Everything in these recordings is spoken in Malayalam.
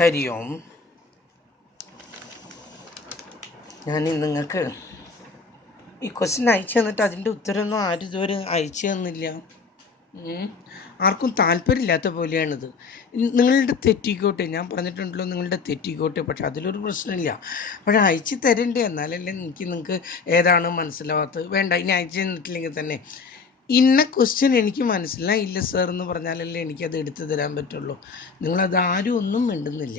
ഹരി ഓം. ഞാൻ നിങ്ങൾക്ക് ഈ ക്വസ്റ്റ്യൻ അയച്ചു തന്നിട്ട് അതിൻ്റെ ഉത്തരമൊന്നും ആരും ഇതുവരെ അയച്ചു തന്നില്ല. ആർക്കും താല്പര്യമില്ലാത്ത പോലെയാണിത്. നിങ്ങളുടെ തെറ്റിക്കോട്ടെ, ഞാൻ പറഞ്ഞിട്ടുണ്ടല്ലോ നിങ്ങളുടെ തെറ്റിക്കോട്ടെ, പക്ഷെ അതിലൊരു പ്രശ്നമില്ല. പക്ഷെ അയച്ചു തരണ്ടേ, എന്നാലല്ലേ നിങ്ങൾക്ക് ഏതാണ് മനസ്സിലാവാത്തത്. വേണ്ട, ഇനി അയച്ചു തന്നിട്ടില്ലെങ്കിൽ തന്നെ ഇന്ന ക്വസ്റ്റ്യൻ എനിക്ക് മനസ്സിലായില്ല സാർ എന്ന് പറഞ്ഞാലല്ലേ എനിക്കത് എടുത്തു തരാൻ പറ്റുള്ളൂ. നിങ്ങളത് ആരും ഒന്നും മിണ്ടുന്നില്ല.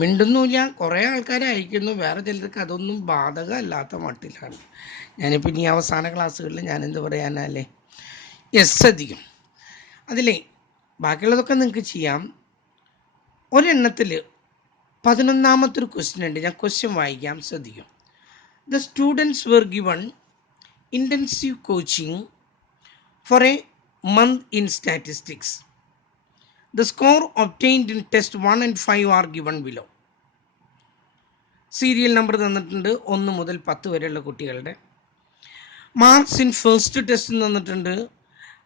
മിണ്ടുന്നില്ല. കുറേ ആൾക്കാരെ അയക്കുന്നു, വേറെ ചിലർക്ക് അതൊന്നും ബാധകമല്ലാത്ത മട്ടിലാണ്. ഞാനിപ്പോൾ ഇനി അവസാന ക്ലാസ്സുകളിൽ ഞാനെന്ത് പറയാനല്ലേ, ശ്രദ്ധിക്കും. അതിലേ ബാക്കിയുള്ളതൊക്കെ നിങ്ങൾക്ക് ചെയ്യാം. ഒരെണ്ണത്തിൽ 11ാമത്തെ ഒരു ക്വസ്റ്റ്യൻ ഉണ്ട്. ഞാൻ ക്വസ്റ്റ്യൻ വായിക്കാം, ശ്രദ്ധിക്കും. The students were given intensive coaching for a month in statistics. The score obtained in test 1 and 5 are given below. Serial number തന്നിട്ടുണ്ട് 1 മുതൽ 10 വരെയുള്ള കുട്ടികളുടെ. മാർക്സ് ഇൻ ഫസ്റ്റ് ടെസ്റ്റ് തന്നിട്ടുണ്ട്,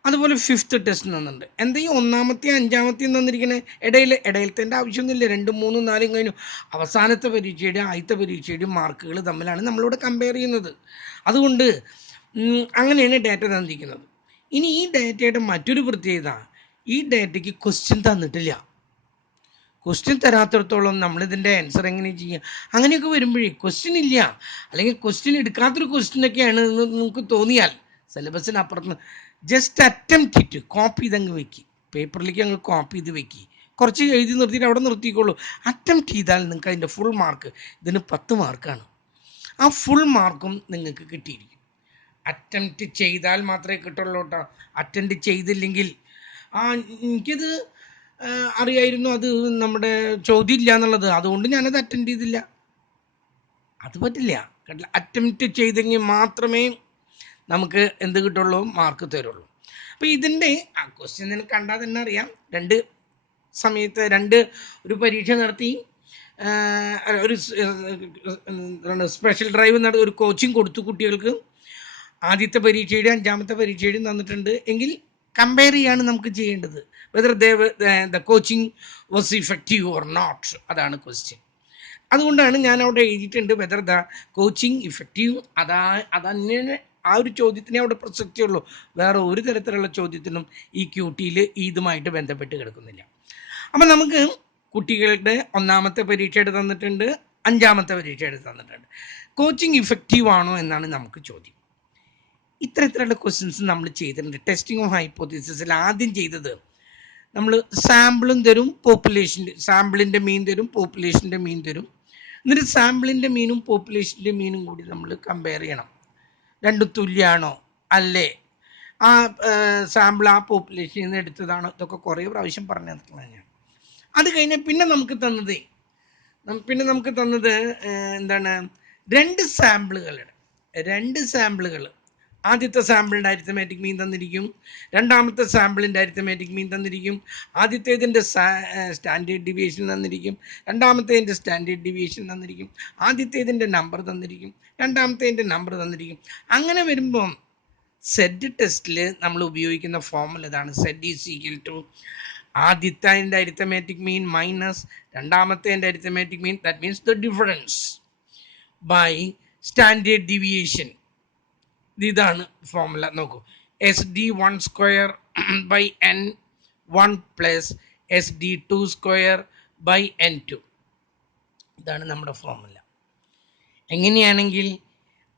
അതുപോലെ 5th ടെസ്റ്റ് തന്നിട്ടുണ്ട്. എന്താ ഈ 1ാമത്തെയും 5ാമത്തെയും തന്നിരിക്കണേ? ഇടയിലത്തെ ആവശ്യമൊന്നുമില്ല. 2, 3, 4 കഴിഞ്ഞു. അവസാനത്തെ പരീക്ഷയുടെയും ആദ്യത്തെ പരീക്ഷയുടെയും മാർക്കുകൾ തമ്മിലാണ് നമ്മളിവിടെ കമ്പയർ ചെയ്യുന്നത്. അതുകൊണ്ട് അങ്ങനെയാണ് ഡാറ്റ തന്നിരിക്കുന്നത്. ഇനി ഈ ഡാറ്റയുടെ മറ്റൊരു പ്രത്യേകത, ഈ ഡാറ്റയ്ക്ക് ക്വസ്റ്റ്യൻ തന്നിട്ടില്ല. ക്വസ്റ്റ്യൻ തരാത്തിടത്തോളം നമ്മളിതിൻ്റെ ആൻസർ എങ്ങനെ ചെയ്യുക? അങ്ങനെയൊക്കെ വരുമ്പോഴേ ക്വസ്റ്റ്യൻ ഇല്ല, അല്ലെങ്കിൽ ക്വസ്റ്റ്യൻ എടുക്കാത്തൊരു ക്വസ്റ്റ്യനൊക്കെയാണ് നമുക്ക് തോന്നിയാൽ സിലബസിനപ്പുറത്ത് ജസ്റ്റ് അറ്റംപ്റ്റ് ഇറ്റ്, കോപ്പി ചെയ്തങ്ങ് വെക്കി, പേപ്പറിലേക്ക് അങ്ങ് കോപ്പി ചെയ്ത് വെക്കി, കുറച്ച് എഴുതി നിർത്തിയിട്ട് അവിടെ നിർത്തിക്കോളൂ. അറ്റംപ്റ്റ് ചെയ്താൽ നിങ്ങൾക്ക് അതിൻ്റെ ഫുൾ മാർക്ക്, ഇതിന് 10 മാർക്കാണ്, ആ ഫുൾ മാർക്കും നിങ്ങൾക്ക് കിട്ടിയിരിക്കും. അറ്റംപ്റ്റ് ചെയ്താൽ മാത്രമേ കിട്ടുള്ളൂ കേട്ടോ. അറ്റൻഡ് ചെയ്തില്ലെങ്കിൽ എനിക്കത് അറിയായിരുന്നു അത് നമ്മുടെ ചോദ്യം ഇല്ല എന്നുള്ളത്, അതുകൊണ്ട് ഞാനത് അറ്റൻഡ് ചെയ്തില്ല. അത് പറ്റില്ല കേട്ടില്ല. അറ്റംപ്റ്റ് ചെയ്തെങ്കിൽ മാത്രമേ നമുക്ക് എന്ത് കിട്ടുള്ളൂ, മാർക്ക് തരുള്ളൂ. അപ്പോൾ ഇതിൻ്റെ ക്വസ്റ്റ്യൻ നിങ്ങൾക്ക് കണ്ടാൽ തന്നെ അറിയാം. ഒരു പരീക്ഷ നടത്തി, ഒരു സ്പെഷ്യൽ ഡ്രൈവ് നടത്തി, ഒരു കോച്ചിങ് കൊടുത്തു കുട്ടികൾക്ക്. ആദ്യത്തെ പരീക്ഷയുടെയും 5ാമത്തെ പരീക്ഷയുടെയും തന്നിട്ടുണ്ട് എങ്കിൽ കമ്പയർ ചെയ്യാണ് നമുക്ക് ചെയ്യേണ്ടത്. Whether the coaching was effective or not, അതാണ് ക്വസ്റ്റ്യൻ. അതുകൊണ്ടാണ് ഞാൻ അവിടെ എഴുതിയിട്ടുണ്ട് വെദർ ദ കോച്ചിങ് ഇഫക്റ്റീവ്. അതന്നെ ആ ഒരു ചോദ്യത്തിനെ അവിടെ പ്രസക്തിയുള്ളൂ. വേറെ ഒരു തരത്തിലുള്ള ചോദ്യത്തിനും ഈ ക്യൂട്ടിയിൽ ഇതുമായിട്ട് ബന്ധപ്പെട്ട് കിടക്കുന്നില്ല. അപ്പം നമുക്ക് കുട്ടികളുടെ 1ാമത്തെ പരീക്ഷയുടെ തന്നിട്ടുണ്ട്, 5ാമത്തെ പരീക്ഷയുടെ തന്നിട്ടുണ്ട്. കോച്ചിങ് ഇഫക്റ്റീവ് ആണോ എന്നാണ് നമുക്ക് ചോദ്യം. ഇത്തരത്തിലുള്ള ക്വസ്റ്റ്യൻസ് നമ്മൾ ചെയ്തിട്ടുണ്ട്. ടെസ്റ്റിംഗ് ഓഫ് ഹൈപ്പോത്തീസിസിൽ ആദ്യം ചെയ്തത് നമ്മൾ സാമ്പിളും തരും, സാമ്പിളിൻ്റെ മീൻ തരും, പോപ്പുലേഷൻ്റെ മീൻ തരും. എന്നിട്ട് സാമ്പിളിൻ്റെ മീനും പോപ്പുലേഷൻ്റെ മീനും കൂടി നമ്മൾ കമ്പയർ ചെയ്യണം. രണ്ടും തുല്യമാണോ അല്ലേ, ആ സാമ്പിൾ ആ പോപ്പുലേഷനിൽ നിന്ന് എടുത്തതാണോ, ഇതൊക്കെ കുറേ പ്രാവശ്യം പറഞ്ഞു തന്നിട്ടുള്ളതാണ് ഞാൻ. അത് കഴിഞ്ഞാൽ പിന്നെ നമുക്ക് തന്നത് എന്താണ്, 2 സാമ്പിളുകൾ. ആദ്യത്തെ സാമ്പിളിൻ്റെ അരിത്തമാറ്റിക് മീൻ തന്നിരിക്കും, 2ാമത്തെ സാമ്പിളിൻ്റെ അരിത്തമാറ്റിക് മീൻ തന്നിരിക്കും. ആദ്യത്തേതിൻ്റെ സ്റ്റാൻഡേർഡ് ഡിവിയേഷൻ തന്നിരിക്കും, 2ാമത്തേതിൻ്റെ സ്റ്റാൻഡേർഡ് ഡിവിയേഷൻ തന്നിരിക്കും. ആദ്യത്തേതിൻ്റെ നമ്പർ തന്നിരിക്കും, 2ാമത്തേതിൻ്റെ നമ്പർ തന്നിരിക്കും. അങ്ങനെ വരുമ്പം സെഡ് ടെസ്റ്റിൽ നമ്മൾ ഉപയോഗിക്കുന്ന ഫോർമുല ഇതാണ്. സെഡ് ഈസ് ഈക്വൽ ടു ആദ്യത്തേതിൻ്റെ അരിത്തമാറ്റിക് മീൻ മൈനസ് 2ാമത്തേതിൻ്റെ arithmetic mean, that means the difference, by standard deviation. ഇതാണ് ഫോർമുല. നോക്കൂ, SD1² by N1 plus SD2² by N2. ഇതാണ് നമ്മുടെ ഫോർമുല. എങ്ങനെയാണെങ്കിൽ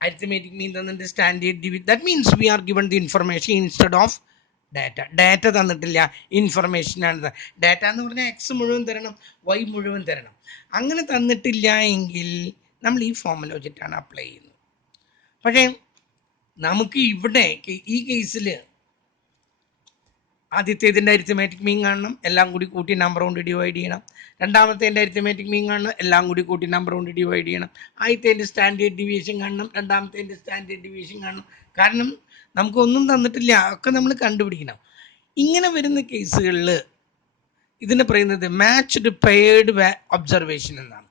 അരിത്തമാറ്റിക് മീൻ തന്നിട്ട് standard division, that means we are given the information instead of data തന്നിട്ടില്ല, ഇൻഫർമേഷനാണ്. ഡാറ്റ എന്ന് പറഞ്ഞാൽ X മുഴുവൻ തരണം, Y മുഴുവൻ തരണം. അങ്ങനെ തന്നിട്ടില്ല എങ്കിൽ നമ്മൾ ഈ ഫോർമുല വെച്ചിട്ടാണ് അപ്ലൈ ചെയ്യുന്നത്. പക്ഷേ നമുക്ക് ഇവിടെ ഈ കേസിൽ ആദ്യത്തേതിൻ്റെ അരിത്തമാറ്റിക് മീൻ കാണണം, എല്ലാം കൂടി കൂട്ടി നമ്പർ കൊണ്ട് ഡിവൈഡ് ചെയ്യണം. 2ാമത്തേതിൻ്റെ അരിത്തമാറ്റിക് മീൻ കാണണം, എല്ലാം കൂടി കൂട്ടി നമ്പർ കൊണ്ട് ഡിവൈഡ് ചെയ്യണം. ആദ്യത്തേതിൻ്റെ സ്റ്റാൻഡേർഡ് ഡിവിയേഷൻ കാണണം, 2ാമത്തേതിൻ്റെ സ്റ്റാൻഡേർഡ് ഡിവിയേഷൻ കാണണം. കാരണം നമുക്കൊന്നും തന്നിട്ടില്ല, ഒക്കെ നമ്മൾ കണ്ടുപിടിക്കണം. ഇങ്ങനെ വരുന്ന കേസുകളിൽ ഇതിനെ പറയുന്നത് മാച്ച്ഡ് പെയർഡ് ഒബ്സർവേഷൻ എന്നാണ്.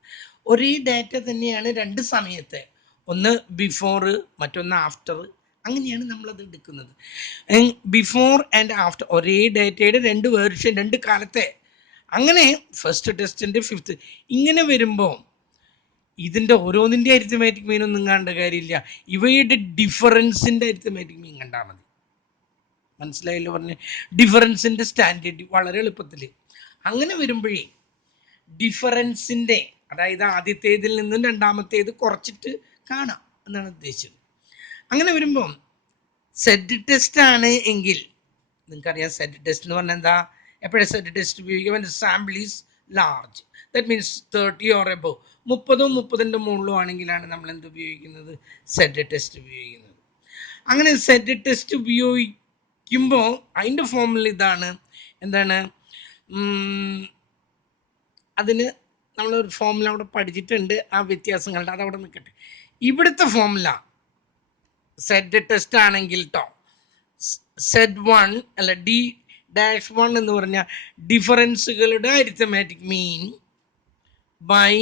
ഒരേ ഡാറ്റ തന്നെയാണ് 2 സമയത്ത്, ഒന്ന് ബിഫോർ മറ്റൊന്ന് ആഫ്റ്റർ, അങ്ങനെയാണ് നമ്മളത് എടുക്കുന്നത്. ബിഫോർ ആൻഡ് ആഫ്റ്റർ ഒരേ ഡാറ്റയുടെ 2 വേർഷൻ, 2 കാലത്തെ അങ്ങനെ ഫസ്റ്റ് ടെസ്റ്റിൻ്റെ ഫിഫ്ത്ത് ഇങ്ങനെ വരുമ്പോൾ ഇതിൻ്റെ ഓരോന്നിൻ്റെ അരിത്തമാറ്റിക് മീൻ ഒന്നും കണ്ട കാര്യമില്ല, ഇവയുടെ ഡിഫറൻസിൻ്റെ അരിത്തമാറ്റിക് മീൻ കണ്ടാൽ മതി. മനസ്സിലായല്ലോ പറഞ്ഞ്? ഡിഫറൻസിൻ്റെ സ്റ്റാൻഡേർഡ് വളരെ എളുപ്പത്തിൽ. അങ്ങനെ വരുമ്പോഴേ ഡിഫറൻസിൻ്റെ, അതായത് ആദ്യത്തേതിൽ നിന്നും രണ്ടാമത്തേത് കുറച്ചിട്ട് കാണാം എന്നാണ് ഉദ്ദേശിച്ചത്. അങ്ങനെ വരുമ്പം സെറ്റ് ടെസ്റ്റ് ആണ് എങ്കിൽ നിങ്ങൾക്കറിയാം സെറ്റ് ടെസ്റ്റ് എന്ന് പറഞ്ഞാൽ എന്താ? എപ്പോഴും സെറ്റ് ടെസ്റ്റ് ഉപയോഗിക്കുക sample is large, that means 30 or above, 30 മുകളിലും ആണെങ്കിലാണ് നമ്മൾ എന്ത് ഉപയോഗിക്കുന്നത്? സെറ്റ് ടെസ്റ്റ് ഉപയോഗിക്കുന്നത്. അങ്ങനെ സെറ്റ് ടെസ്റ്റ് ഉപയോഗിക്കുമ്പോൾ അതിൻ്റെ ഫോമുല ഇതാണ്. എന്താണ്? അതിന് നമ്മളൊരു ഫോമുല അവിടെ പഠിച്ചിട്ടുണ്ട്, ആ വ്യത്യാസങ്ങളുടെ അതവിടെ നിൽക്കട്ടെ. ഇവിടുത്തെ ഫോമുല സെറ്റ് ടെസ്റ്റ് ആണെങ്കിൽ ട്ടോ, Z1 അല്ല D-1 എന്ന് പറഞ്ഞാൽ ഡിഫറൻസുകളുടെ arithmetic mean by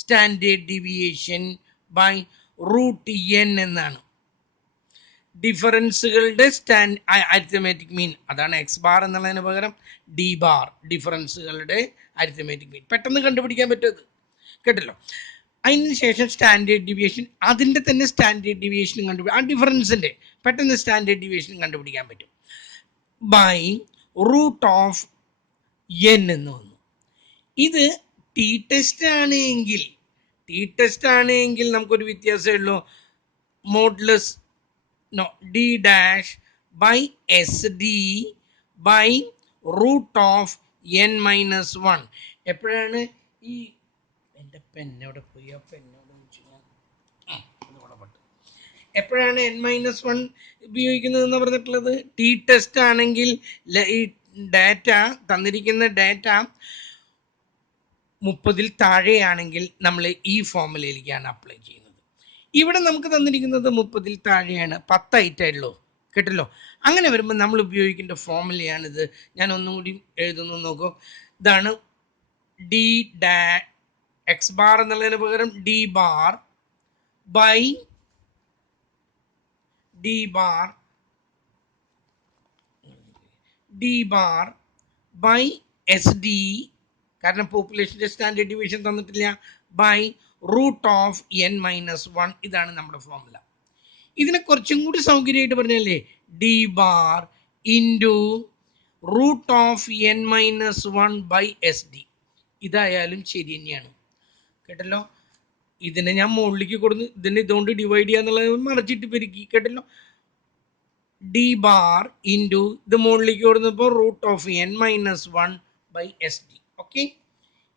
standard deviation by √n എന്നാണ്. ഡിഫറൻസുകളുടെ അരിത്തമാറ്റിക് മീൻ, അതാണ് എക്സ് ബാർ എന്നുള്ളതിന് പകരം ഡി ബാർ, ഡിഫറൻസുകളുടെ അരിത്തമാറ്റിക് മീൻ. പെട്ടെന്ന് കണ്ടുപിടിക്കാൻ പറ്റുന്നത് കേട്ടല്ലോ. അതിന് ശേഷം സ്റ്റാൻഡേർഡ് ഡീവിയേഷൻ, അതിൻ്റെ തന്നെ സ്റ്റാൻഡേർഡ് ഡീവിയേഷനും കണ്ടുപിടിക്കും. ആ ഡിഫറൻസിൻ്റെ പെട്ടെന്ന് സ്റ്റാൻഡേർഡ് ഡീവിയേഷനും കണ്ടുപിടിക്കാൻ പറ്റും ബൈ √n എന്ന് വന്നു. ഇത് ടി ടെസ്റ്റ് ആണെങ്കിൽ നമുക്കൊരു വ്യത്യാസമേ ഉള്ളൂ. Modulus D' by SD by √n-1. എപ്പോഴാണ് ഈ എൻ്റെ പെന്നോടെ പോയി, ആ പെന്നോട് എപ്പോഴാണ് n-1 ഉപയോഗിക്കുന്നതെന്ന് പറഞ്ഞിട്ടുള്ളത്? ടി ടെസ്റ്റ് ആണെങ്കിൽ ഈ ഡാറ്റ തന്നിരിക്കുന്ന ഡാറ്റ 30 താഴെയാണെങ്കിൽ നമ്മൾ ഈ ഫോമുലയിലേക്കാണ് അപ്ലൈ ചെയ്യുന്നത്. ഇവിടെ നമുക്ക് തന്നിരിക്കുന്നത് 30 താഴെയാണ്, 10 ആയിട്ടുള്ളൂ കേട്ടല്ലോ. അങ്ങനെ വരുമ്പോൾ നമ്മൾ ഉപയോഗിക്കേണ്ട ഫോമുലയാണിത്. ഞാൻ ഒന്നും കൂടി എഴുതുന്നു, നോക്കൂ. ഇതാണ് എക്സ് ബാർ എന്നുള്ളതിന് പകരം ഡി ബാർ ബൈ SD, കാരണം പോപ്പുലേഷൻ്റെ സ്റ്റാൻഡേർഡ് ഡിവിഷൻ തന്നിട്ടില്ല, ബൈ √n-1. ഇതാണ് നമ്മുടെ ഫോമുല. ഇതിനെ കുറച്ചും കൂടി സൗകര്യമായിട്ട് പറഞ്ഞല്ലേ, D bar into √n-1 by SD. ഇതായാലും ശരി തന്നെയാണ് കേട്ടല്ലോ. ഇതിനെ ഞാൻ മുകളിലേക്ക് കൊടുന്ന് ഇതിനെ ഇതുകൊണ്ട് ഡിവൈഡ് ചെയ്യുക എന്നുള്ളത് മറച്ചിട്ട് പെരുക്കി കേട്ടല്ലോ. ഡി ബാർ ഇൻറ്റു ഇത് മുകളിലേക്ക് കൊടുന്നപ്പോൾ √n-1 ബൈ SD. ഓക്കെ,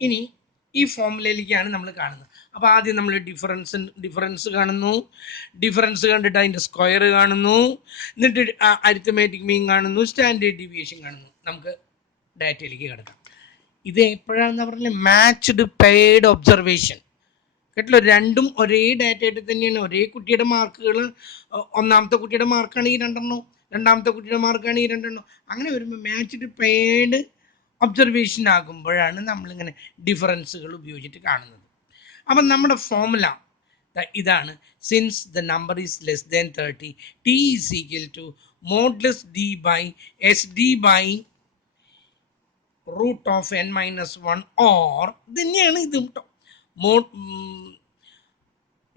ഇനി ഈ ഫോമുലയിലേക്കാണ് നമ്മൾ കാണുന്നത്. അപ്പോൾ ആദ്യം നമ്മൾ ഡിഫറൻസ് കാണുന്നു, ഡിഫറൻസ് കണ്ടിട്ട് അതിൻ്റെ സ്ക്വയർ കാണുന്നു, എന്നിട്ട് അരിത്തമാറ്റിക് മീൻ കാണുന്നു, സ്റ്റാൻഡേർഡ് ഡീവിയേഷൻ കാണുന്നു. നമുക്ക് ഡാറ്റയിലേക്ക് കിടക്കാം. ഇത് എപ്പോഴാണെന്ന് പറഞ്ഞാൽ മാച്ച്ഡ് പെയ്ഡ് ഒബ്സർവേഷൻ കേട്ടല്ലോ. രണ്ടും ഒരേ ഡാറ്റയായിട്ട് തന്നെയാണ്, ഒരേ കുട്ടിയുടെ മാർക്കുകൾ. ഒന്നാമത്തെ കുട്ടിയുടെ മാർക്കാണ് ഈ 2 രണ്ടാമത്തെ കുട്ടിയുടെ മാർക്കാണ് ഈ 2. അങ്ങനെ വരുമ്പോൾ മാച്ച്ഡ് പെയ്ഡ് ഒബ്സർവേഷൻ ആകുമ്പോഴാണ് നമ്മളിങ്ങനെ ഡിഫറൻസുകൾ ഉപയോഗിച്ചിട്ട് കാണുന്നത്. അപ്പം നമ്മുടെ ഫോമുല ഇതാണ്. Since the number is less than 30, T is equal to modulus D by SD by √n-1 or തന്നെയാണ് ഇതും കേട്ടോ.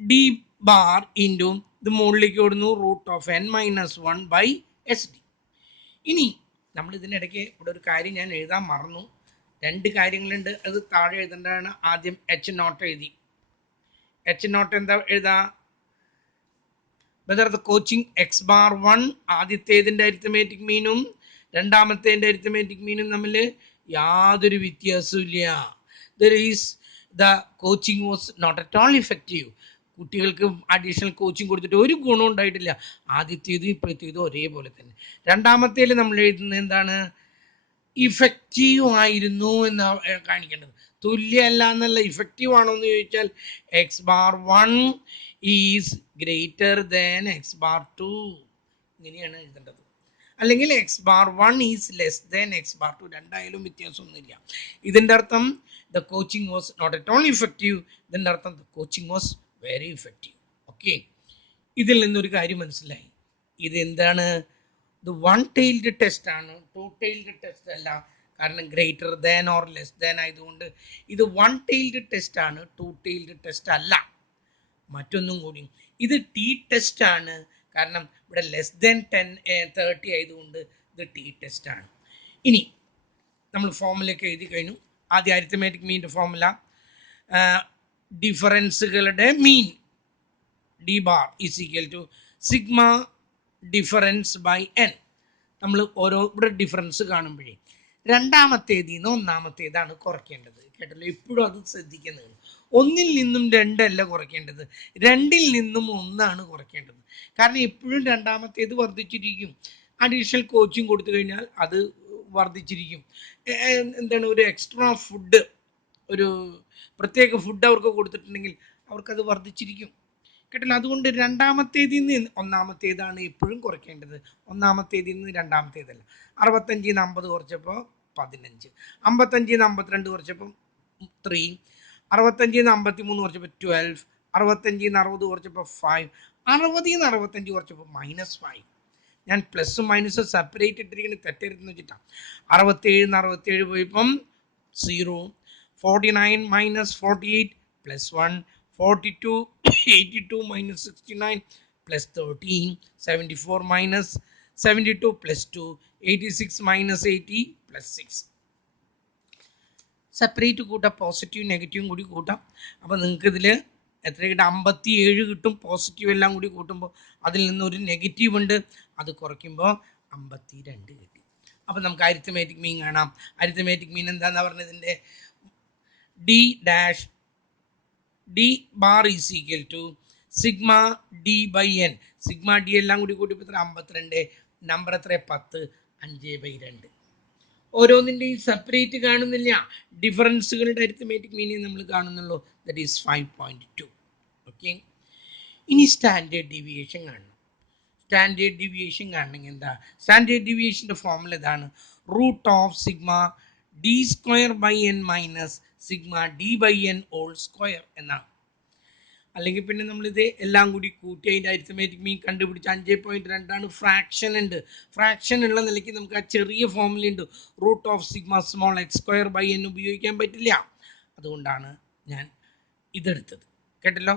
ഡി ബാർ ഇൻറ്റു ഇത് മുകളിലേക്ക് കൊടുന്നു √n-1 ബൈ SD. ഇനി നമ്മൾ ഇതിനിടയ്ക്ക് ഇവിടെ ഒരു കാര്യം ഞാൻ എഴുതാൻ മറന്നു. 2 കാര്യങ്ങളുണ്ട്, അത് താഴെ എഴുതേണ്ടതാണ്. ആദ്യം H0 എഴുതി. H0 എന്താ എഴുതാ? Whether the coaching x bar 1 ആദ്യത്തേതിൻ്റെ അരിത്തമാറ്റിക് മീനും രണ്ടാമത്തേതിൻ്റെ അരിത്തമാറ്റിക് മീനും തമ്മിൽ യാതൊരു വ്യത്യാസവും ഇല്ല. The coaching was not at all effective. കുട്ടികൾക്ക് അഡീഷണൽ കോച്ചിങ് കൊടുത്തിട്ട് ഒരു ഗുണം ഉണ്ടായിട്ടില്ല. ആദ്യത്തേതും ഇപ്പോഴത്തേതും ഒരേപോലെ തന്നെ. രണ്ടാമത്തേൽ നമ്മൾ എഴുതുന്നത് എന്താണ്? ഇഫക്റ്റീവ് ആയിരുന്നു എന്ന് കാണിക്കേണ്ടത്. തുല്യമല്ല എന്നല്ല, ഇഫക്റ്റീവ് ആണോ എന്ന് ചോദിച്ചാൽ x bar 1 is greater than x bar 2 ഇങ്ങനെയാണ് എഴുതേണ്ടത്. അല്ലെങ്കിൽ x bar 1 is less than x bar 2. രണ്ടായാലും വ്യത്യാസമൊന്നുമില്ല. ഇതിൻ്റെ അർത്ഥം the coaching was not at all effective. ഇതിൻ്റെ അർത്ഥം the coaching was very effective. Okay, ഇതിൽ നിന്നൊരു കാര്യം മനസ്സിലായി. ഇത് എന്താണ്? ഇത് 1 tailed ടെസ്റ്റ് ആണ്, 2 tailed ടെസ്റ്റ് അല്ല. കാരണം greater than or less than ആയതുകൊണ്ട് ഇത് വൺ ടെയിൽഡ് ടെസ്റ്റ് ആണ്, ടു ടെയിൽഡ് ടെസ്റ്റ് അല്ല. മറ്റൊന്നും കൂടി, ഇത് ടി ടെസ്റ്റ് ആണ്, കാരണം ഇവിടെ ലെസ് ദാൻ 30 ആയതുകൊണ്ട് ഇത് ടി ടെസ്റ്റ് ആണ്. ഇനി നമ്മൾ ഫോമുലയൊക്കെ എഴുതി കഴിഞ്ഞു. ആദ്യം അരിത്തമാറ്റിക് മീൻ്റെ ഫോമുല, ഡിഫറൻസുകളുടെ mean D bar is equal to sigma difference by N. നമ്മൾ ഓരോ ഇവിടെ ഡിഫറൻസ് കാണുമ്പോഴേ രണ്ടാമത്തേതിൽ നിന്ന് ഒന്നാമത്തേതാണ് കുറയ്ക്കേണ്ടത്. കേട്ടല്ലോ, എപ്പോഴും അത് ശ്രദ്ധിക്കുന്നത്. ഒന്നിൽ നിന്നും രണ്ടല്ല കുറയ്ക്കേണ്ടത്, രണ്ടിൽ നിന്നും ഒന്നാണ് കുറയ്ക്കേണ്ടത്. കാരണം എപ്പോഴും രണ്ടാമത്തേത് വർദ്ധിച്ചിരിക്കും. അഡീഷണൽ കോച്ചിങ് കൊടുത്തു കഴിഞ്ഞാൽ അത് വർദ്ധിച്ചിരിക്കും. എന്താണ്, ഒരു എക്സ്ട്രാ ഫുഡ്, ഒരു പ്രത്യേക ഫുഡ് അവർക്ക് കൊടുത്തിട്ടുണ്ടെങ്കിൽ അവർക്കത് വർദ്ധിച്ചിരിക്കും. കേട്ടല്ലോ, അതുകൊണ്ട് രണ്ടാമത്തേതിൽ നിന്ന് ഒന്നാമത്തേതാണ് എപ്പോഴും കുറയ്ക്കേണ്ടത്, ഒന്നാമത്തേതിൽ നിന്ന് രണ്ടാമത്തേതല്ല. 65 നിന്ന് 50 കുറച്ചപ്പോൾ 15, 55 നിന്ന് 52 കുറച്ചപ്പോൾ 3, 65 നിന്ന് 53 കുറച്ചപ്പോൾ 12, 65 നിന്ന് 60 കുറച്ചപ്പോൾ 5, 60 നിന്ന് 65 കുറച്ചപ്പോൾ -5. ഞാൻ പ്ലസും മൈനസും സെപ്പറേറ്റ് ഇട്ടിരിക്കുന്നത് തെറ്റരുതെന്ന് വെച്ചിട്ടാണ്. 67 നിന്ന് 67 പോയപ്പം 0, 49 minus 48 plus 1, 42, 82 minus 69 plus 13, 74 minus 72 plus 2, 86 minus 80 plus 6. Separate കൂട്ടാം, പോസിറ്റീവ് നെഗറ്റീവും കൂടി കൂട്ടാം. അപ്പോൾ നിങ്ങൾക്ക് ഇതിൽ എത്ര കിട്ടും? 57 കിട്ടും. പോസിറ്റീവ് എല്ലാം കൂടി കൂട്ടുമ്പോൾ അതിൽ നിന്നൊരു നെഗറ്റീവ് ഉണ്ട്, അത് കുറയ്ക്കുമ്പോൾ 52 കിട്ടി. അപ്പോൾ നമുക്ക് അരിത്തമാറ്റിക് മീൻ കാണാം. അരിത്തമാറ്റിക് മീൻ എന്താണെന്ന് പറഞ്ഞതിൻ്റെ D dash D bar is equal to sigma D by N. Sigma D എല്ലാം കൂടി കൂട്ടിയപ്പോൾ എത്ര? 52. നമ്പർ എത്ര? 10, 5/2. ഓരോന്നിൻ്റെയും സെപ്പറേറ്റ് കാണുന്നില്ല, ഡിഫറൻസുകളുടെ അരിത്തമാറ്റിക് മീനിങ് നമ്മൾ കാണുന്നുള്ളൂ. That is 5.2. ഓക്കെ, ഇനി സ്റ്റാൻഡേർഡ് ഡീവിയേഷൻ കാണണം. സ്റ്റാൻഡേർഡ് ഡീവിയേഷൻ കാണണമെങ്കിൽ എന്താ? സ്റ്റാൻഡേർഡ് ഡീവിയേഷൻ്റെ ഫോർമുല ഇതാണ്: root of sigma D square by N minus sigma D by N whole square എന്നാണ്. അല്ലെങ്കിൽ പിന്നെ നമ്മളിത് എല്ലാം കൂടി കൂട്ടി അതിൻ്റെ അരിത്തമാറ്റിക് മീൻ കണ്ടുപിടിച്ച് 5.2 ഫ്രാക്ഷൻ ഉണ്ട്. ഫ്രാക്ഷൻ ഉള്ള നിലയ്ക്ക് നമുക്ക് ആ ചെറിയ ഫോർമുല ഉണ്ട്, root of sigma small x square by N ഉപയോഗിക്കാൻ പറ്റില്ല. അതുകൊണ്ടാണ് ഞാൻ ഇതെടുത്തത്. കേട്ടല്ലോ,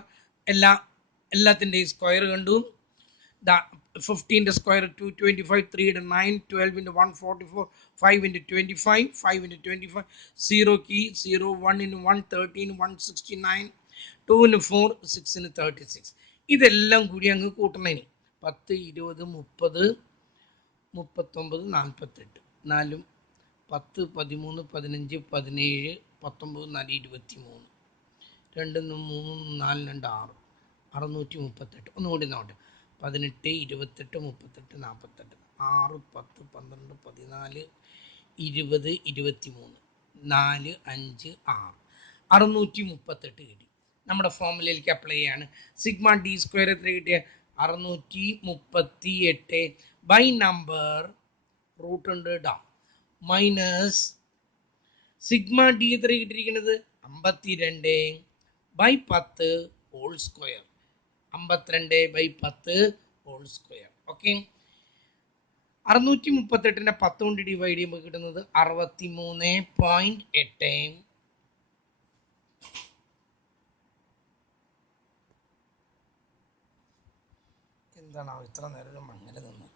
എല്ലാത്തിൻ്റെയും സ്ക്വയർ കണ്ടു. 15 square 225, 3 9, 12 into 144, 5 into 25, 5 into 25, 0 key 0, 1 into 1 13, 169, 2 into 4 6 into 36. ഇതെല്ലാം കൂടി അങ്ങ് കൂട്ടണം. ഇനി 10, 20, 30, 39, 48, 4, 10, 13, 15, 17, 19, 4, 23, 2, 3, 4, 2, 6, 638. ഒന്നുകൂടി നോട്ടെ: 18, 28, 38, 48, 6, 10, 12, 14, 20, 23, 4, 5, 6, 638 കിട്ടി. നമ്മുടെ ഫോർമുലയിലേക്ക് അപ്ലൈ ചെയ്യാണ്. സിഗ്മ ഡി സ്ക്വയർ എത്ര കിട്ടിയ? 638 ബൈ നമ്പർ റൂട്ട് ഉണ്ട് കേട്ടോ, മൈനസ് സിഗ്മ ഡി എത്ര കിട്ടിയിരിക്കുന്നത്? 52 by 10 whole square. 52 by 10 whole square. Okay, 638 10 കൊണ്ട് ഡിവൈഡ് ചെയ്യുമ്പോൾ കിട്ടുന്നത് 63.8. എന്താണ് ഇത്ര നേരം അങ്ങനെ നിന്ന്?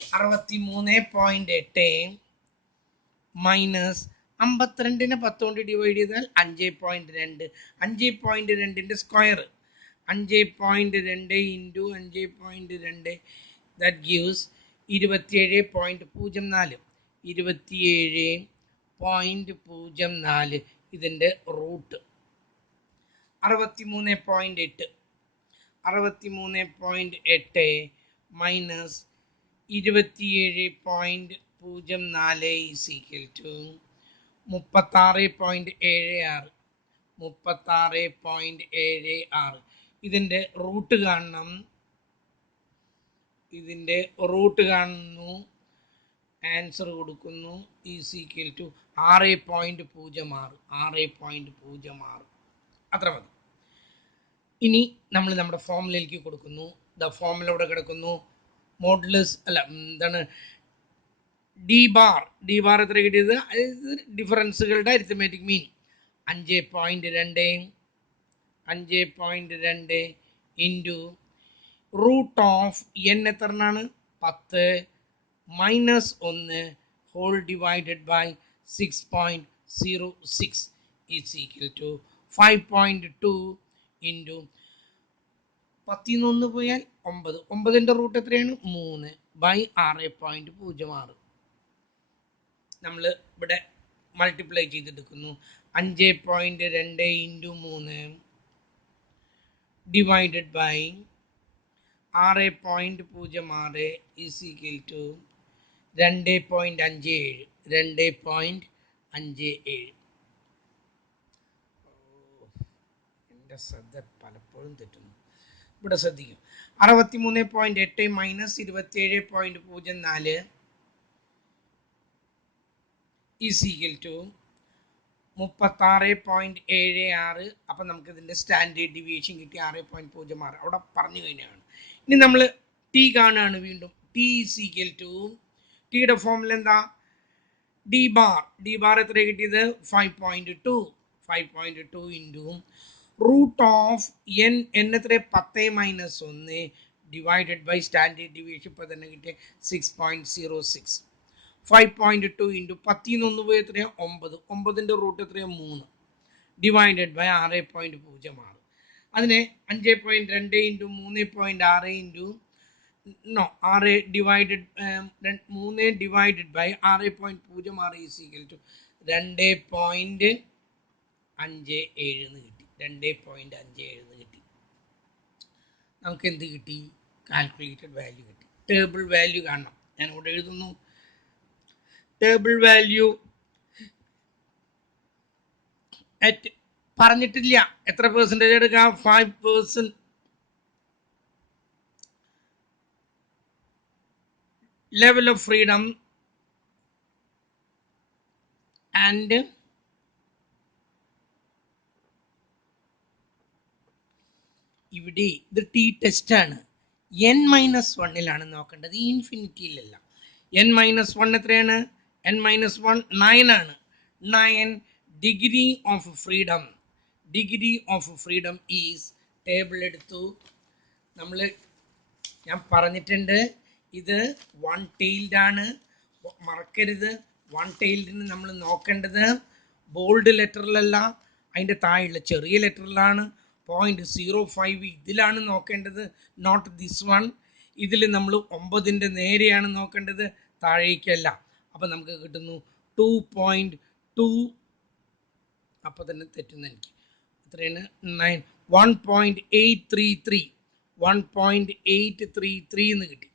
63.8 മൈനസ് 52 10 കൊണ്ട് ഡിവൈഡ് ചെയ്താൽ 5.2. 5.2ൻ്റെ സ്ക്വയർ 5.2 ഇൻറ്റു 5.2 ദാറ്റ് ഗീവ്സ് 27.04. 27.04 ഇതിൻ്റെ root 63.8. 63.8 minus 27.04 is equal to 36.76. 36.76. ഇതിൻ്റെ റൂട്ട് കാണണം. ഇതിൻ്റെ റൂട്ട് കാണുന്നു, ആൻസർ കൊടുക്കുന്നു. Is equal to 6.06. 6.06 അത്ര മതി. ഇനി നമ്മൾ നമ്മുടെ ഫോർമുലയിലേക്ക് കൊടുക്കുന്നു. ഫോർമുല ഇവിടെ കിടക്കുന്നു. മോഡുലസ് എന്താണ്? ഡി ബാർ എത്ര കിട്ടിയത്? ഡിഫറൻസുകളുടെ arithmetic mean 5.2 into root of N എത്രയാണ്? 10 minus 1 whole divided by 6.06 is equal to 5.2 into 10 1 പോയാൽ 9. 9ൻ്റെ റൂട്ട് എത്രയാണ്? 3 ബൈ 6.06. നമ്മൾ ഇവിടെ മൾട്ടിപ്ലൈ ചെയ്തെടുക്കുന്നു. 5.2 into 3 divided by 6.06 is equal to 2.57. എൻ്റെ ശ്രദ്ധ പലപ്പോഴും തെറ്റുന്നു. ഇവിടെ ശ്രദ്ധിക്കും. 63.8 മൈനസ് 27.04 ഈസ് ഈക്വൽ ടു 36.76. അപ്പം നമുക്ക് ഇതിൻ്റെ സ്റ്റാൻഡേർഡ് ഡിവിയേഷൻ കിട്ടി 6.06. അവിടെ പറഞ്ഞു കഴിഞ്ഞാണ്. ഇനി നമ്മൾ ടി കാണുകയാണ് വീണ്ടും. ടി ഈസ് ഈക്വൽ ടു ടിയുടെ ഫോമിൽ എന്താ? ഡി ബാർ എത്ര കിട്ടിയത്? 5.2 ഇൻറ്റു റൂട്ട് ഓഫ് എൻ എത്ര? 10 minus 1 divided by standard deviation ഇപ്പോൾ തന്നെ കിട്ടിയ 6.06. 5.2 ഇൻറ്റു 10 1 പോയി എത്രയാണ്? 9. 9ൻ്റെ റൂട്ട് എത്രയാണ്? 3 ഡിവൈഡഡ് ബൈ 6.06. അതിനെ 5.2 into 3.6 into 6 divided 3 divided by 6.06 is equal to 2.57 എന്ന് കിട്ടി. 2.57 കിട്ടി. നമുക്ക് എന്ത് കിട്ടി? കാൽക്കുലേറ്റഡ് വാല്യൂ കിട്ടി. ടേബിൾ വാല്യൂ കാണണം. ഞാൻ ഇവിടെ എഴുതുന്നു. ടേബിൾ വാല്യൂ പറഞ്ഞിട്ടില്ല. എത്ര പെർസെൻറ്റേജ് എടുക്കാം? 5% ലെവൽ ഓഫ് ഫ്രീഡം ആൻഡ് ഇവിടെ ഇത് ടി ടെസ്റ്റ് ആണ്. n-1 നോക്കേണ്ടത്, ഇൻഫിനിറ്റിയിലല്ല. n-1 എത്രയാണ്? n-1 9 ആണ്. 9 degree of freedom. Degree of freedom is table എടുത്തു. ഞാൻ പറഞ്ഞിട്ടുണ്ട് ഇത് 1 tailed ആണ്. മറക്കരുത്, 1 tailed നമ്മൾ നോക്കേണ്ടത് ബോൾഡ് ലെറ്ററിലല്ല, അതിൻ്റെ താഴെയുള്ള ചെറിയ ലെറ്ററിലാണ്. 0.05 ഇതിലാണ് നോക്കേണ്ടത്, നോട്ട് ദിസ് വൺ. ഇതിൽ നമ്മൾ 9ൻ്റെ നേരെയാണ് നോക്കേണ്ടത്, താഴേക്കല്ല. അപ്പം നമുക്ക് കിട്ടുന്നു 2.2. അപ്പോൾ തന്നെ തെറ്റുന്ന എനിക്ക് എത്രയാണ്? 9 1.833 1.833 എന്ന് കിട്ടി.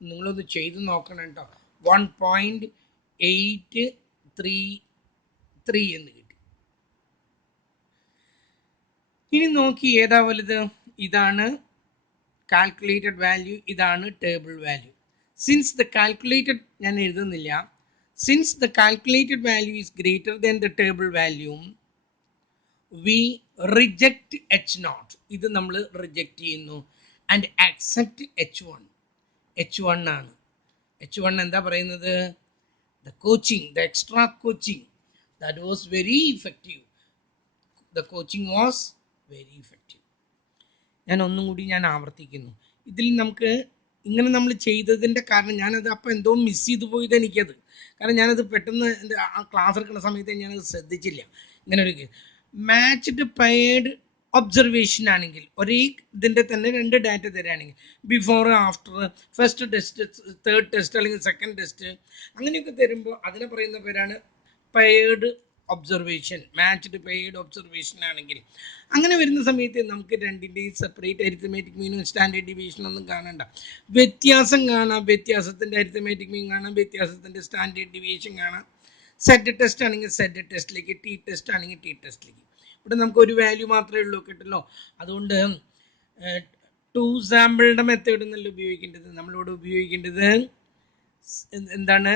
നിങ്ങളൊന്ന് ചെയ്ത് നോക്കണം കേട്ടോ. 1.833 എന്ന് കിട്ടി. ഇനി നോക്കി ഏതാ വലുത്? ഇതാണ് കാൽക്കുലേറ്റഡ് വാല്യൂ, ഇതാണ് table value. Since the calculated, ഞാൻ എഴുതുന്നില്ല, since the calculated value is greater than the table value we reject H0. ഇത് നമ്മൾ റിജക്റ്റ് ചെയ്യുന്നു. And accept H1. H1 ആണ്. H1 എന്താ പറയുന്നത്? The coaching, the extra coaching that was very effective. The coaching was very effective. ഞാൻ ഒന്നും കൂടി ആവർത്തിക്കുന്നു. ഇതിൽ നമുക്ക് ഇങ്ങനെ നമ്മൾ ചെയ്തതിൻ്റെ കാരണം, ഞാനത് അപ്പോൾ എന്തോ മിസ് ചെയ്തു പോയത് എനിക്കത്. കാരണം ഞാനത് പെട്ടെന്ന് എൻ്റെ ആ ക്ലാസ് എടുക്കുന്ന സമയത്ത് ഞാനത് ശ്രദ്ധിച്ചില്ല. ഇങ്ങനെ ഒരു മാച്ച്ഡ് പെയർഡ് ഒബ്സർവേഷൻ ആണെങ്കിൽ, ഒരേ ഇതിൻ്റെ തന്നെ 2 ഡാറ്റ തരാണെങ്കിൽ, before after, first test, third test അല്ലെങ്കിൽ സെക്കൻഡ് ടെസ്റ്റ്, അങ്ങനെയൊക്കെ തരുമ്പോൾ അതിനെ പറയുന്ന പേരാണ് paired observation. Matched paired observation ആണെങ്കിൽ അങ്ങനെ വരുന്ന സമയത്ത് നമുക്ക് രണ്ടിൻ്റെയും സെപ്പറേറ്റ് അരിത്തമാറ്റിക് മീനും സ്റ്റാൻഡേർഡ് ഡിവിയേഷനൊന്നും കാണണ്ട. വ്യത്യാസം കാണാം, വ്യത്യാസത്തിൻ്റെ അരിത്തമാറ്റിക് മീൻ കാണാം, വ്യത്യാസത്തിൻ്റെ സ്റ്റാൻഡേർഡ് ഡിവിയേഷൻ കാണാം. സെറ്റ് ടെസ്റ്റ് ആണെങ്കിൽ സെറ്റ് ടെസ്റ്റിലേക്ക്, ടി ടെസ്റ്റ് ആണെങ്കിൽ ടി ടെസ്റ്റിലേക്ക്. ഇവിടെ നമുക്ക് ഒരു വാല്യൂ മാത്രമേ ഉള്ളൂ കേട്ടല്ലോ. അതുകൊണ്ട് 2 സാമ്പിളുടെ മെത്തേഡ് എന്നല്ല ഉപയോഗിക്കേണ്ടത്. നമ്മളിവിടെ ഉപയോഗിക്കേണ്ടത് എന്താണ്?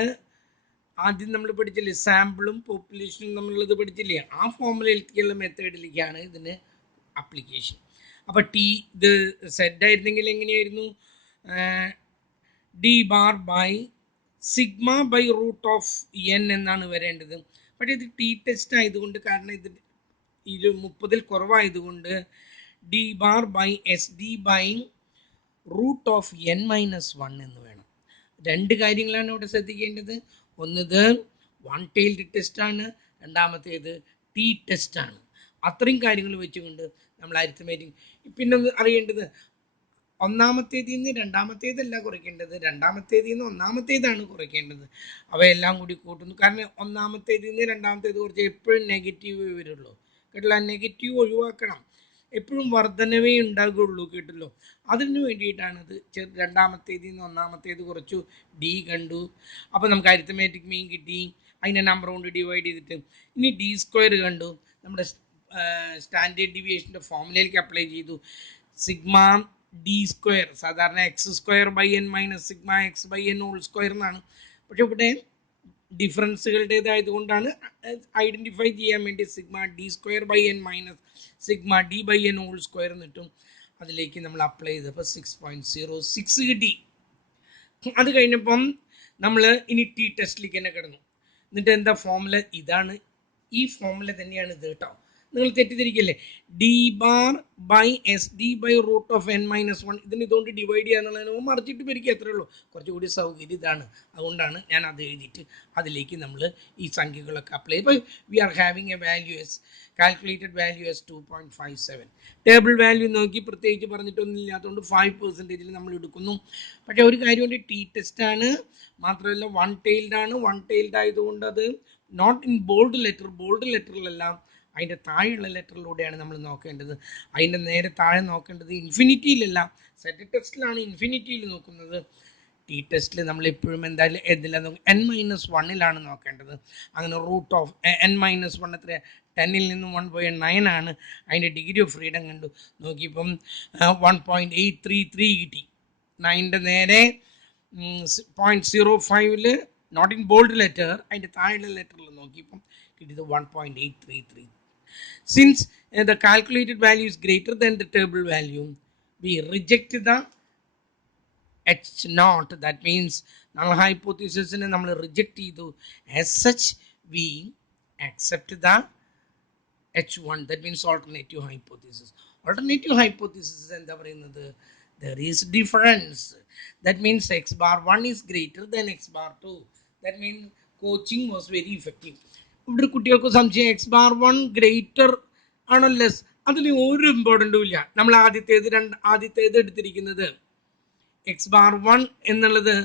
ആദ്യം നമ്മൾ പഠിച്ചില്ലേ, സാമ്പിളും പോപ്പുലേഷനും നമ്മളുള്ളത് പഠിച്ചില്ലേ, ആ ഫോമുലയിലേക്കുള്ള മെത്തേഡിലേക്കാണ് ഇതിന് അപ്ലിക്കേഷൻ. അപ്പോൾ ഇത് സെറ്റ് ആയിരുന്നെങ്കിൽ എങ്ങനെയായിരുന്നു? D bar by sigma by root of N എന്നാണ് വരേണ്ടത്. പക്ഷേ ഇത് ടി ടെസ്റ്റ് ആയതുകൊണ്ട്, കാരണം ഇത് 30 കുറവായതുകൊണ്ട് D bar by S D by root of N minus 1 എന്ന് വേണം. രണ്ട് കാര്യങ്ങളാണ് ഇവിടെ ശ്രദ്ധിക്കേണ്ടത്. ഒന്നത് വൺ ടെയിൽഡ് ടെസ്റ്റാണ്, രണ്ടാമത്തേത് ടി ടെസ്റ്റാണ്. അത്രയും കാര്യങ്ങൾ വെച്ചുകൊണ്ട് നമ്മൾ അരിത്മെറ്റിക്. പിന്നെ അറിയേണ്ടത്, ഒന്നാമത്തേതിൽ നിന്ന് രണ്ടാമത്തേതല്ല കുറയ്ക്കേണ്ടത്, രണ്ടാമത്തേതിൽ നിന്ന് ഒന്നാമത്തേതാണ് കുറയ്ക്കേണ്ടത്. അവയെല്ലാം കൂടി കൂട്ടുന്നു. കാരണം ഒന്നാമത്തേതിൽ നിന്ന് രണ്ടാമത്തേത് കുറച്ച് എപ്പോഴും നെഗറ്റീവ് വരുള്ളൂ കേട്ടില്ല. നെഗറ്റീവ് ഒഴിവാക്കണം. എപ്പോഴും വർധനവേ ഉണ്ടാകുള്ളൂ കേട്ടല്ലോ. അതിന് വേണ്ടിയിട്ടാണത്. രണ്ടാമത്തേതിൽ നിന്ന് ഒന്നാമത്തേത് കുറച്ചു, ഡി കണ്ടു. അപ്പോൾ നമുക്ക് അരിത്മെറ്റിക് മീൻ കിട്ടി. അതിനെ നമ്പർ കൊണ്ട് ഡിവൈഡ് ചെയ്തിട്ട് ഇനി ഡി സ്ക്വയർ കണ്ടു. നമ്മുടെ സ്റ്റാൻഡേർഡ് ഡീവിയേഷൻ്റെ ഫോർമുലയിലേക്ക് അപ്ലൈ ചെയ്തു. സിഗ്മ ഡി സ്ക്വയർ സാധാരണ x square by N minus sigma x by N whole square എന്നാണ്. പക്ഷെ ഇവിടെ ഡിഫറൻസുകളുടേതായതുകൊണ്ടാണ് ഐഡൻറ്റിഫൈ ചെയ്യാൻ വേണ്ടി sigma D square by N minus sigma D by N whole square എന്നിട്ടും അതിലേക്ക് നമ്മൾ അപ്ലൈ ചെയ്തപ്പോൾ 6.06 കിട്ടി. അത് കഴിഞ്ഞപ്പം നമ്മൾ ഇനി ടി ടെസ്റ്റിലേക്ക് തന്നെ കിടന്നു. എന്നിട്ട് എന്താ ഫോർമുല? ഇതാണ്, ഈ ഫോർമുല തന്നെയാണ് ഇത് കേട്ടോ. നിങ്ങൾ തെറ്റിദ്ധരിക്കല്ലേ. D bar by S D by root of N minus 1 ഇതിന് ഇതുകൊണ്ട് ഡിവൈഡ് ചെയ്യാന്നുള്ളതിന് മറിച്ചിട്ട് പെരുക്കുക, അത്രേ ഉള്ളൂ. കുറച്ചുകൂടി സൗകര്യം ഇതാണ്. അതുകൊണ്ടാണ് ഞാൻ അത് എഴുതിയിട്ട് അതിലേക്ക് നമ്മൾ ഈ സംഖ്യകളൊക്കെ അപ്ലൈ ചെയ്യും. ഇപ്പോൾ we are having a value as calculated value as 2.57. Table value നോക്കി പ്രത്യേകിച്ച് പറഞ്ഞിട്ടൊന്നും ഇല്ലാത്തതുകൊണ്ട് 5% നമ്മൾ എടുക്കുന്നു. പക്ഷേ ഒരു കാര്യമുണ്ട്, ടി ടെസ്റ്റാണ്, മാത്രമല്ല വൺ ടെയിൽഡ് ആണ്. വൺ ടെയിൽഡ് ആയതുകൊണ്ട് അത് note in bold letter, bold ലെറ്ററിലെല്ലാം അതിൻ്റെ താഴെയുള്ള ലെറ്ററിലൂടെയാണ് നമ്മൾ നോക്കേണ്ടത്. അതിൻ്റെ നേരെ താഴെ നോക്കേണ്ടത് ഇൻഫിനിറ്റിയിലല്ല. സെറ്റ് ടെസ്റ്റിലാണ് ഇൻഫിനിറ്റിയിൽ നോക്കുന്നത്. ടി ടെസ്റ്റിൽ നമ്മൾ എപ്പോഴും എന്തായാലും എന്തിലാണ് n-1 നോക്കേണ്ടത്. അങ്ങനെ റൂട്ട് ഓഫ് n-1 എത്ര? 10ൽ നിന്ന് 1 പോയ 9 ആണ്. അതിൻ്റെ ഡിഗ്രി ഓഫ് ഫ്രീഡം കണ്ടു നോക്കിയപ്പം 1.833 കിട്ടി. 9ൻ്റെ നേരെ 0.05ൽ നോട്ട് ഇൻ ബോൾഡ് ലെറ്റർ, അതിൻ്റെ താഴെയുള്ള ലെറ്ററിൽ നോക്കിയപ്പം കിട്ടിയത് 1.833. Since the calculated value is greater than the table value, we reject the H naught. That means null hypothesis ne nammal reject ചെയ്തു. As such, we accept the H1. That means alternative hypothesis. Alternative hypothesis എന്താ പറയുന്നത്? There is difference. That means x bar 1 is greater than x bar 2. That means coaching was very effective. ഇവിടെ കുട്ടികൾക്ക് സംശയം, എക്സ് ബാർ 1 ഗ്രേറ്റർ ആണോ ലെസ്? അതിന് ഒരു ഇമ്പോർട്ടൻറ്റും ഇല്ല. നമ്മൾ ആദ്യത്തേത് എടുത്തിരിക്കുന്നത് എക്സ് ബാർ 1 എന്നുള്ളത്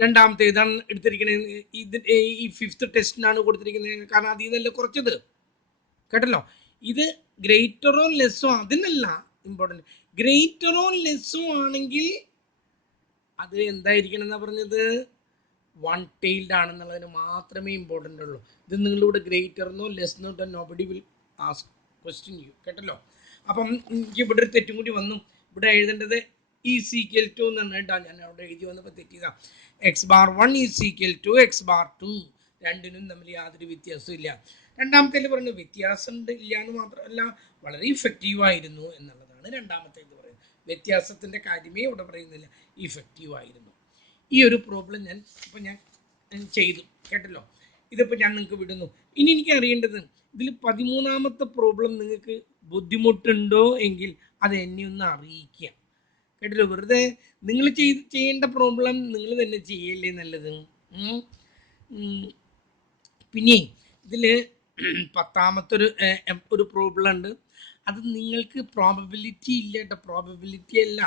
രണ്ടാമത്തേതാണ് എടുത്തിരിക്കുന്നത്. ഈ 5th ടെസ്റ്റിനാണ് കൊടുത്തിരിക്കുന്നത്. കാരണം അതിൽ നിന്നല്ല കുറച്ചത് കേട്ടല്ലോ. ഇത് ഗ്രേറ്ററോ ലെസ്സോ അതിനല്ല ഇമ്പോർട്ടൻറ്റ്. ഗ്രേറ്ററോ ലെസ്സോ ആണെങ്കിൽ അത് എന്തായിരിക്കണം എന്നാ പറഞ്ഞത്? വൺ ടെയിൽഡ് ആണെന്നുള്ളതിന് മാത്രമേ ഇമ്പോർട്ടൻ്റ് ഉള്ളൂ. ഇത് നിങ്ങളിവിടെ ഗ്രേറ്റർന്നോ ലെസ്ന്നോ nobody will ask question you കേട്ടല്ലോ. അപ്പം എനിക്ക് ഇവിടെ ഒരു തെറ്റും കൂടി വന്നു. ഇവിടെ എഴുതേണ്ടത് ഈക്വൽ ടു എന്നാണ് കേട്ടോ. ഞാൻ അവിടെ എഴുതി വന്നപ്പോൾ തെറ്റിയതാ. X bar 1 equal to x bar 2. രണ്ടിനും തമ്മിൽ യാതൊരു വ്യത്യാസവും ഇല്ല. രണ്ടാമത്തേൽ പറയുന്നത് വ്യത്യാസം ഇല്ല എന്ന് മാത്രമല്ല വളരെ ഇഫക്റ്റീവായിരുന്നു എന്നുള്ളതാണ് രണ്ടാമത്തേത് പറയുന്നത്. വ്യത്യാസത്തിൻ്റെ കാര്യമേ ഇവിടെ പറയുന്നില്ല, ഇഫക്റ്റീവായിരുന്നു. ഈ ഒരു പ്രോബ്ലം ഞാൻ ചെയ്തു കേട്ടല്ലോ. ഇതിപ്പോൾ ഞാൻ നിങ്ങൾക്ക് വിടുന്നു. ഇനി എനിക്ക് അറിയേണ്ടത്, ഇതിൽ 13ാമത്തെ പ്രോബ്ലം നിങ്ങൾക്ക് ബുദ്ധിമുട്ടുണ്ടോ എങ്കിൽ അത് എന്നെ ഒന്ന് അറിയിക്കുക കേട്ടല്ലോ. വെറുതെ നിങ്ങൾ ചെയ്യേണ്ട പ്രോബ്ലം നിങ്ങൾ തന്നെ ചെയ്യല്ലേ നല്ലത്. പിന്നെ ഇതിൽ 10ാമത്തെ ഒരു പ്രോബ്ലം ഉണ്ട്. അത് നിങ്ങൾക്ക് പ്രോബബിലിറ്റി ഇല്ല കേട്ടോ. പ്രോബബിലിറ്റി അല്ല,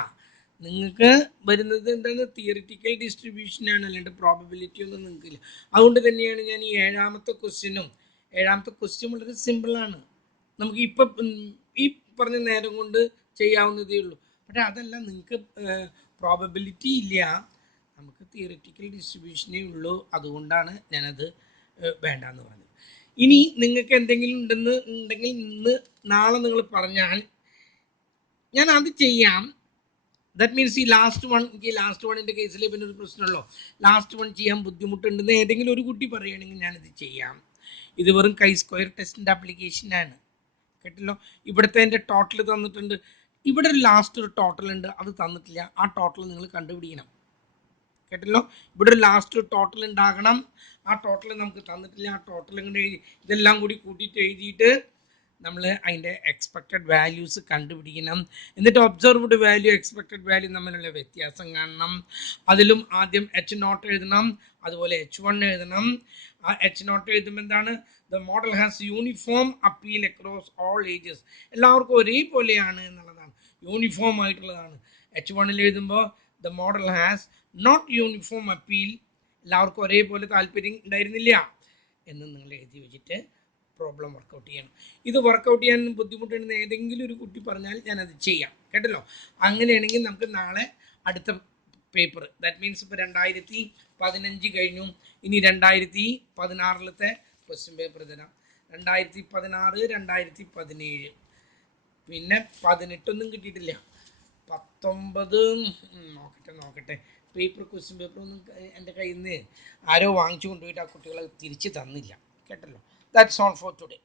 നിങ്ങൾക്ക് വരുന്നത് എന്താണ്? തിയറിറ്റിക്കൽ ഡിസ്ട്രിബ്യൂഷനാണ്, അല്ലാണ്ട് പ്രോബബിലിറ്റി ഒന്നും നിങ്ങൾക്കില്ല. അതുകൊണ്ട് തന്നെയാണ് ഞാൻ ഈ ഏഴാമത്തെ ക്വസ്റ്റ്യൻ വളരെ സിമ്പിളാണ്. നമുക്ക് ഇപ്പം ഈ പറഞ്ഞ നേരം കൊണ്ട് ചെയ്യാവുന്നതേ ഉള്ളൂ. പക്ഷേ അതല്ല, നിങ്ങൾക്ക് പ്രോബബിലിറ്റി ഇല്ല, നമുക്ക് തിയറിറ്റിക്കൽ ഡിസ്ട്രിബ്യൂഷനേ ഉള്ളൂ. അതുകൊണ്ടാണ് ഞാനത് വേണ്ടാന്ന് പറഞ്ഞത്. ഇനി നിങ്ങൾക്ക് എന്തെങ്കിലും ഉണ്ടെങ്കിൽ ഇന്ന് നാളെ നിങ്ങൾ പറഞ്ഞാൽ ഞാൻ അത് ചെയ്യാം. ദാറ്റ് മീൻസ് ഈ ലാസ്റ്റ് വണ്ണിൻ്റെ കേസിൽ പിന്നെ ഒരു പ്രശ്നമുള്ളൂ. ലാസ്റ്റ് വൺ ചെയ്യാൻ ബുദ്ധിമുട്ടുണ്ടെന്ന് ഏതെങ്കിലും ഒരു കുട്ടി പറയുകയാണെങ്കിൽ ഞാനിത് ചെയ്യാം. ഇത് വെറും chi-square ടെസ്റ്റിൻ്റെ ആപ്ലിക്കേഷനാണ് കേട്ടല്ലോ. ഇവിടുത്തെ എൻ്റെ ടോട്ടൽ തന്നിട്ടുണ്ട്. ഇവിടെ ഒരു ലാസ്റ്റ് ഒരു ടോട്ടൽ ഉണ്ട്, അത് തന്നിട്ടില്ല. ആ ടോട്ടൽ നിങ്ങൾ കണ്ടുപിടിക്കണം കേട്ടല്ലോ. ഇവിടെ ഒരു ലാസ്റ്റ് ടോട്ടൽ ഉണ്ടാകണം. ആ ടോട്ടൽ നമുക്ക് തന്നിട്ടില്ല. ആ ടോട്ടൽ ഇങ്ങനെ ഇതെല്ലാം കൂടി കൂട്ടിയിട്ട് എഴുതിയിട്ട് നമ്മൾ അതിൻ്റെ എക്സ്പെക്റ്റഡ് വാല്യൂസ് കണ്ടുപിടിക്കണം. എന്നിട്ട് ഒബ്സർവ്ഡ് വാല്യൂ എക്സ്പെക്റ്റഡ് വാല്യൂ തമ്മിലുള്ള വ്യത്യാസം കാണണം. അതിലും ആദ്യം H0 എഴുതണം, അതുപോലെ H1 എഴുതണം. ആ H0 എഴുതുമ്പോൾ എന്താണ്? The model has uniform appeal across all ages. എല്ലാവർക്കും ഒരേപോലെയാണ് എന്നുള്ളതാണ്, യൂണിഫോം ആയിട്ടുള്ളതാണ്. H1 എഴുതുമ്പോൾ the model has not uniform appeal, എല്ലാവർക്കും ഒരേപോലെ താല്പര്യം ഉണ്ടായിരുന്നില്ല എന്ന് നിങ്ങൾ എഴുതി വെച്ചിട്ട് പ്രോബ്ലം വർക്കൗട്ട് ചെയ്യണം. ഇത് വർക്കൗട്ട് ചെയ്യാൻ ബുദ്ധിമുട്ടുണ്ടെന്ന് ഏതെങ്കിലും ഒരു കുട്ടി പറഞ്ഞാൽ ഞാനത് ചെയ്യാം, കേട്ടല്ലോ. അങ്ങനെയാണെങ്കിൽ നമുക്ക് നാളെ അടുത്ത പേപ്പർ, ദാറ്റ് മീൻസ് ഇപ്പോൾ 2015 കഴിഞ്ഞു, ഇനി 2016 ക്വസ്റ്റ്യൻ പേപ്പർ തരാം. 2016, 2017, പിന്നെ 18 കിട്ടിയിട്ടില്ല. 19 നോക്കട്ടെ പേപ്പർ, ക്വസ്റ്റ്യൻ പേപ്പർ ഒന്നും എൻ്റെ കയ്യിൽ നിന്ന് ആരോ വാങ്ങിച്ചു കൊണ്ടുപോയിട്ട് ആ കുട്ടികളെ തിരിച്ച് തന്നില്ല, കേട്ടല്ലോ. That's all for today.